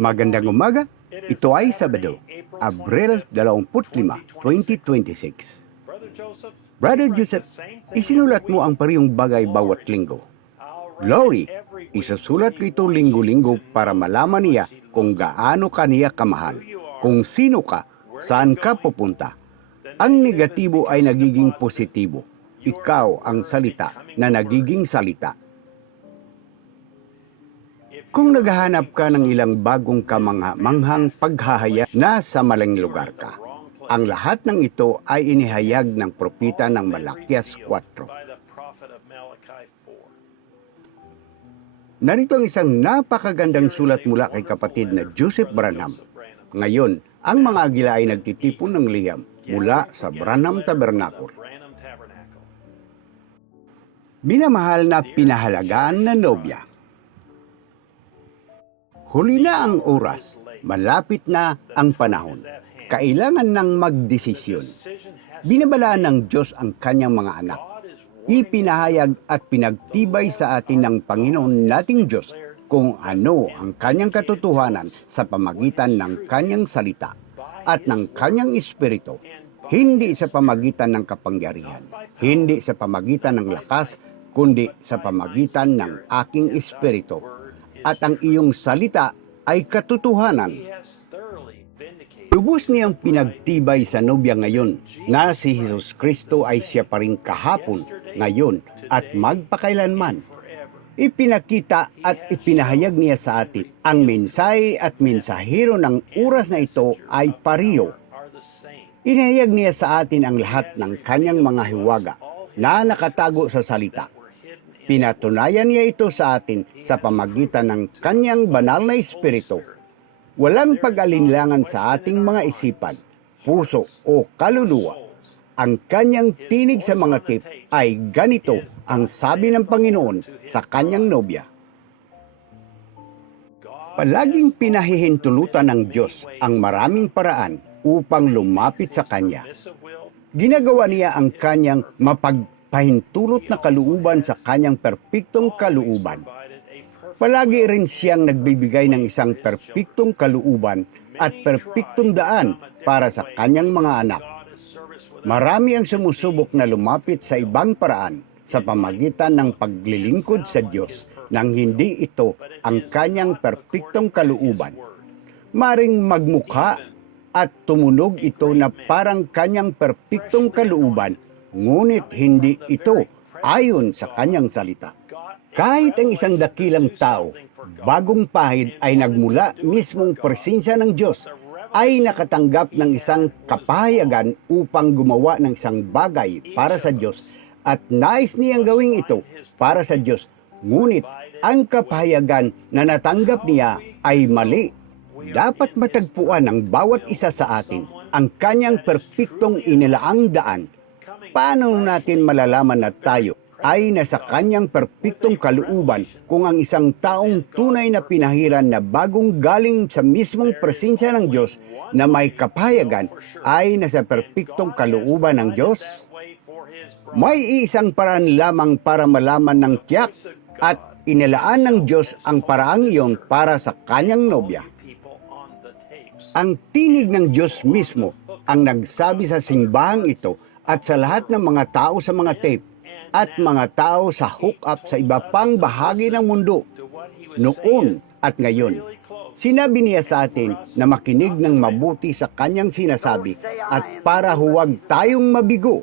Magandang umaga. Ito ay Sabado, Abril 25, 2026. Brother Joseph, isinulat mo ang parehong bagay bawat linggo. Lori, isusulat ko ito linggo-linggo para malaman niya kung gaano ka niya kamahal, kung sino ka, saan ka pupunta. Ang negatibo ay nagiging positibo. Ikaw ang salita na nagiging salita. Kung naghahanap ka ng ilang bagong kamangha-manghang paghahayag, nasa maling lugar ka. Ang lahat ng ito ay inihayag ng propeta ng Malakias 4. Narito ang isang napakagandang sulat mula kay kapatid na Joseph Branham. Ngayon, ang mga agila ay nagtitipon ng liham mula sa Branham Tabernacle. Minamahal na pinahalagaan na nobya. Huli na ang oras, malapit na ang panahon. Kailangan nang magdesisyon. Binabalaan ng Diyos ang kanyang mga anak. Ipinahayag at pinagtibay sa atin ng Panginoon nating Diyos kung ano ang kanyang katotohanan sa pamagitan ng kanyang salita at ng kanyang espiritu, hindi sa pamagitan ng kapangyarihan, hindi sa pamagitan ng lakas, kundi sa pamagitan ng aking espiritu. At ang iyong salita ay katotohanan. Lubos niyang pinagtibay sa nobya ngayon na si Jesus Kristo ay siya pa rin kahapon, ngayon at magpakailanman. Ipinakita at ipinahayag niya sa atin ang mensahe at mensahero ng oras na ito ay pariyo. Inahayag niya sa atin ang lahat ng kanyang mga hiwaga na nakatago sa salita. Pinatunayan niya ito sa atin sa pamagitan ng kanyang banal na espiritu. Walang pag-alinlangan sa ating mga isipan, puso o kaluluwa. Ang kanyang tinig sa mga tip ay ganito ang sabi ng Panginoon sa kanyang nobya. Palaging pinahihintulutan ng Diyos ang maraming paraan upang lumapit sa Kanya. Ginagawa niya ang kanyang pahintulot na kalooban sa kanyang perpektong kalooban. Palagi rin siyang nagbibigay ng isang perpektong kalooban at perpektong daan para sa kanyang mga anak. Marami ang sumusubok na lumapit sa ibang paraan sa pamagitan ng paglilingkod sa Diyos nang hindi ito ang kanyang perpektong kalooban. Maring magmukha at tumunog ito na parang kanyang perpektong kalooban, ngunit hindi ito ayon sa kanyang salita. Kahit ang isang dakilang tao, bagong pahid ay nagmula mismong presensya ng Diyos, ay nakatanggap ng isang kapahayagan upang gumawa ng isang bagay para sa Diyos at nais niyang gawin ito para sa Diyos, ngunit ang kapahayagan na natanggap niya ay mali. Dapat matagpuan ng bawat isa sa atin ang kanyang perpektong inilaang daan. Paano natin malalaman na tayo ay nasa kanyang perpektong kalooban kung ang isang taong tunay na pinahiran na bagong galing sa mismong presensya ng Diyos na may kapahayagan ay nasa perpektong kalooban ng Diyos? May isang paraan lamang para malaman ng tiyak at inilaan ng Diyos ang paraang iyon para sa kanyang nobya. Ang tinig ng Diyos mismo ang nagsabi sa simbahang ito at sa lahat ng mga tao sa mga tape at mga tao sa hook-up sa iba pang bahagi ng mundo, noon at ngayon. Sinabi niya sa atin na makinig ng mabuti sa kanyang sinasabi at para huwag tayong mabigo.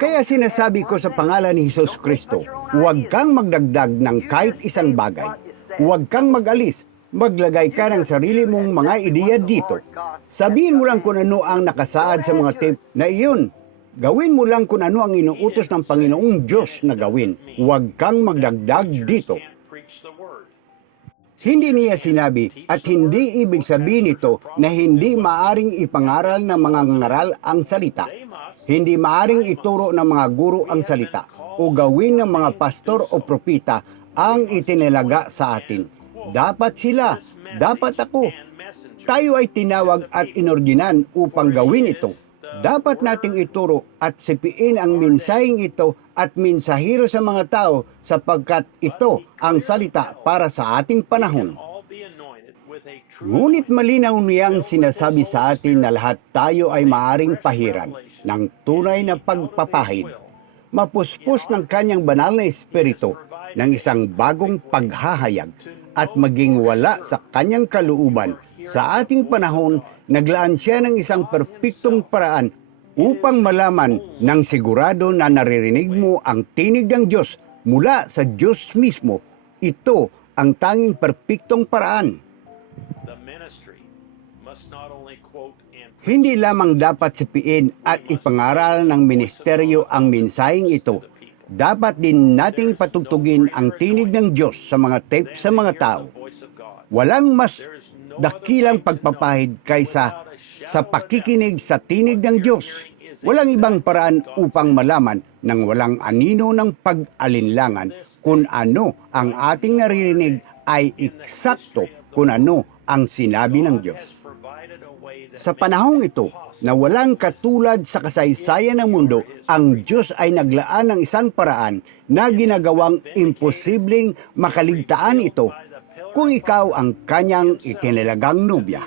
Kaya sinasabi ko sa pangalan ni Hesus Kristo, huwag kang magdagdag ng kahit isang bagay. Huwag kang mag-alis. Maglagay ka ng sarili mong mga ideya dito. Sabihin mo lang kung ano ang nakasaad sa mga tape na iyon. Gawin mo lang kung ano ang inuutos ng Panginoong Diyos na gawin. Huwag kang magdagdag dito. Hindi niya sinabi at hindi ibig sabihin ito na hindi maaring ipangaral ng mga ngaral ang salita. Hindi maaring ituro ng mga guro ang salita o gawin ng mga pastor o propita ang itinilaga sa atin. Dapat sila, dapat ako. Tayo ay tinawag at inordinan upang gawin ito. Dapat nating ituro at sipiin ang mensaheng ito at mensahero sa mga tao sapagkat ito ang salita para sa ating panahon. Ngunit malinaw niyang sinasabi sa atin na lahat tayo ay maaring pahiran ng tunay na pagpapahid, mapuspos ng kanyang banal na espiritu ng isang bagong paghahayag at maging wala sa kanyang kalooban. Sa ating panahon, naglaan siya ng isang perpektong paraan upang malaman ng sigurado na naririnig mo ang tinig ng Diyos mula sa Diyos mismo. Ito ang tanging perpektong paraan. Hindi lamang dapat sipiin at ipangaral ng ministeryo ang mensaheng ito. Dapat din nating patugtugin ang tinig ng Diyos sa mga tape sa mga tao. Walang mas dakilang pagpapahid kaysa sa pakikinig sa tinig ng Diyos. Walang ibang paraan upang malaman ng walang anino ng pag-alinlangan kung ano ang ating naririnig ay eksakto kung ano ang sinabi ng Diyos. Sa panahong ito, na walang katulad sa kasaysayan ng mundo, ang Diyos ay naglaan ng isang paraan na ginagawang imposibleng makaligtaan ito kung ikaw ang kanyang itinilagang nobya.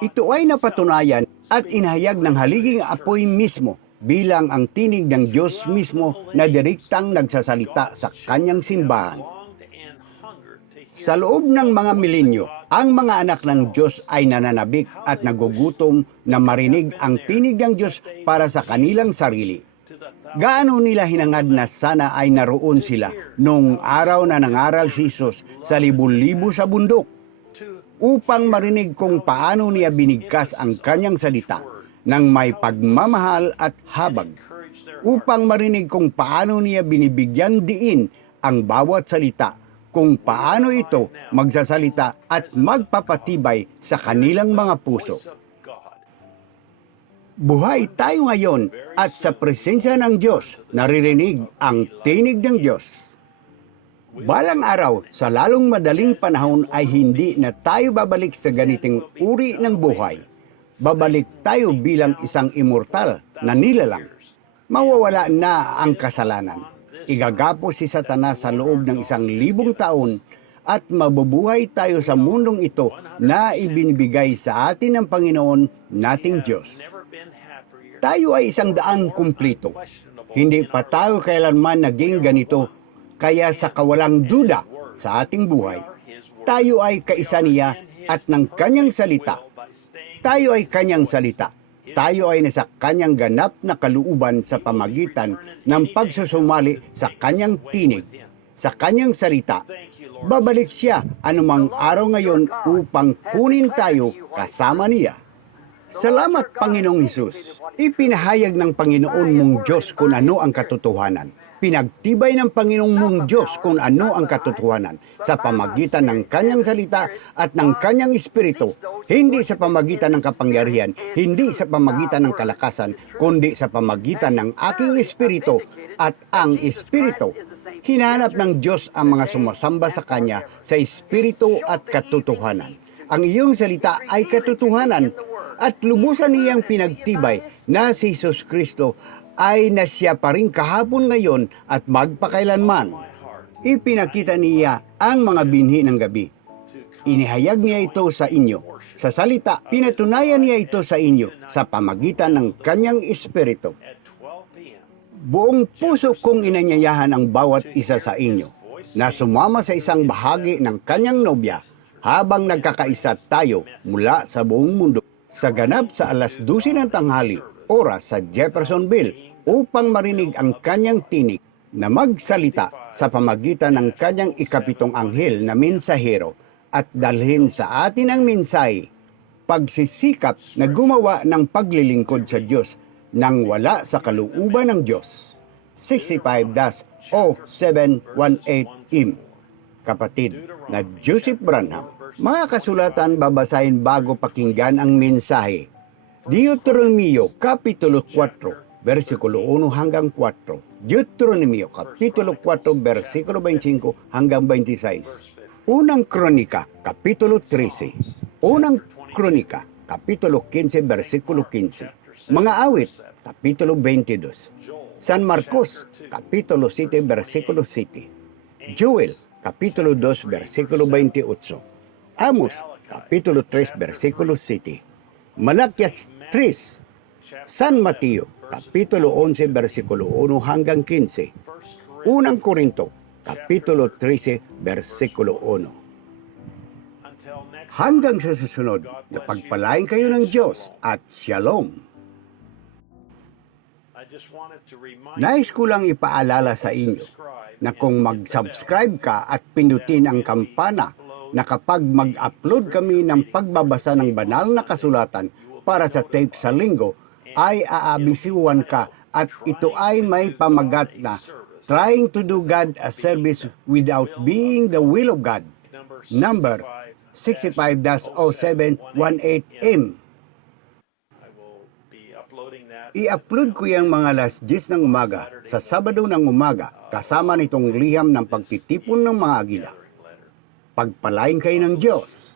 Ito ay napatunayan at inahayag ng haliging apoy mismo bilang ang tinig ng Diyos mismo na direktang nagsasalita sa kanyang simbahan. Sa loob ng mga milenyo, ang mga anak ng Diyos ay nananabik at nagugutom na marinig ang tinig ng Diyos para sa kanilang sarili. Gaano nila hinangad na sana ay naroon sila noong araw na nangaral si Jesus sa libu-libo sa bundok upang marinig kung paano niya binigkas ang kanyang salita ng may pagmamahal at habag, upang marinig kung paano niya binibigyan diin ang bawat salita, kung paano ito magsasalita at magpapatibay sa kanilang mga puso. Buhay tayo ngayon at sa presensya ng Diyos, naririnig ang tinig ng Diyos. Balang araw, sa lalong madaling panahon ay hindi na tayo babalik sa ganiting uri ng buhay. Babalik tayo bilang isang immortal na nilalang. Mawawala na ang kasalanan. Igagapo si Satanas sa loob ng 1,000 taon at mabubuhay tayo sa mundong ito na ibinibigay sa atin ng Panginoon nating Diyos. Tayo ay 100 kumplito. Hindi pa tayo kailanman naging ganito, kaya sa kawalang duda sa ating buhay, tayo ay kaisa niya at ng kanyang salita. Tayo ay kanyang salita. Tayo ay nasa kanyang ganap na kalooban sa pamagitan ng pagsusumali sa kanyang tinig, sa kanyang salita. Babalik siya anumang araw ngayon upang kunin tayo kasama niya. Salamat, Panginoong Hesus. Ipinahayag ng Panginoon mong Diyos kung ano ang katotohanan. Pinagtibay ng Panginoong mong Diyos kung ano ang katotohanan sa pamagitan ng kanyang salita at ng kanyang espiritu, hindi sa pamagitan ng kapangyarihan, hindi sa pamagitan ng kalakasan, kundi sa pamagitan ng aking espiritu at ang espiritu. Hinanap ng Diyos ang mga sumasamba sa Kanya sa espiritu at katotohanan. Ang iyong salita ay katotohanan at lubusan niyang pinagtibay na si Jesus Kristo ay na siya pa rin kahapon, ngayon at magpakailanman. Ipinakita niya ang mga binhi ng gabi. Inihayag niya ito sa inyo. Sa salita, pinatunayan niya ito sa inyo sa pamagitan ng kanyang espiritu. Buong puso kong inanyayahan ang bawat isa sa inyo na sumama sa isang bahagi ng kanyang nobya habang nagkakaisa tayo mula sa buong mundo sa ganap sa 12:00 ng tanghali, oras sa Jeffersonville, upang marinig ang kanyang tinig na magsalita sa pamagitan ng kanyang ikapitong anghel na mensahero at dalhin sa atin ang mensahe, pagsisikap na gumawa ng paglilingkod sa Diyos nang wala sa kalooban ng Diyos. 65-0718 Kapatid na Joseph Branham. Mga kasulatan babasahin bago pakinggan ang mensahe. Deuteronomio Kapitulo 4, versikulo 1 hanggang 4. Deuteronomio Kapitulo 4, versikulo 25 hanggang 26. Unang Kronika, Kapitulo 13. Unang Kronika, Kapitulo 15, versikulo 15. Mga Awit, Kapitulo 22. San Marcos, Kapitulo 7, versikulo 7. Joel, Kapitulo 2, versikulo 28. Amos, Kapitulo 3, versikulo 7. Malakyas 3. San Mateo, Kapitulo 11, versikulo 1 hanggang 15. Unang Korinto, Kapitulo 13, versikulo 1. Hanggang sa susunod, na pagpalain kayo ng Diyos at Shalom. Nais ko lang ipaalala sa inyo na kung mag-subscribe ka at pindutin ang kampana na kapag mag-upload kami ng pagbabasa ng banal na kasulatan para sa tape sa linggo, ay aabisuhan ka at ito ay may pamagat na Trying to do God a service without being the will of God. Number 65-0718M. I-upload ko yung mga alas 10 ng umaga sa Sabado ng umaga kasama nitong liham ng pagtitipon ng mga agila. Pagpalain kayo ng Diyos.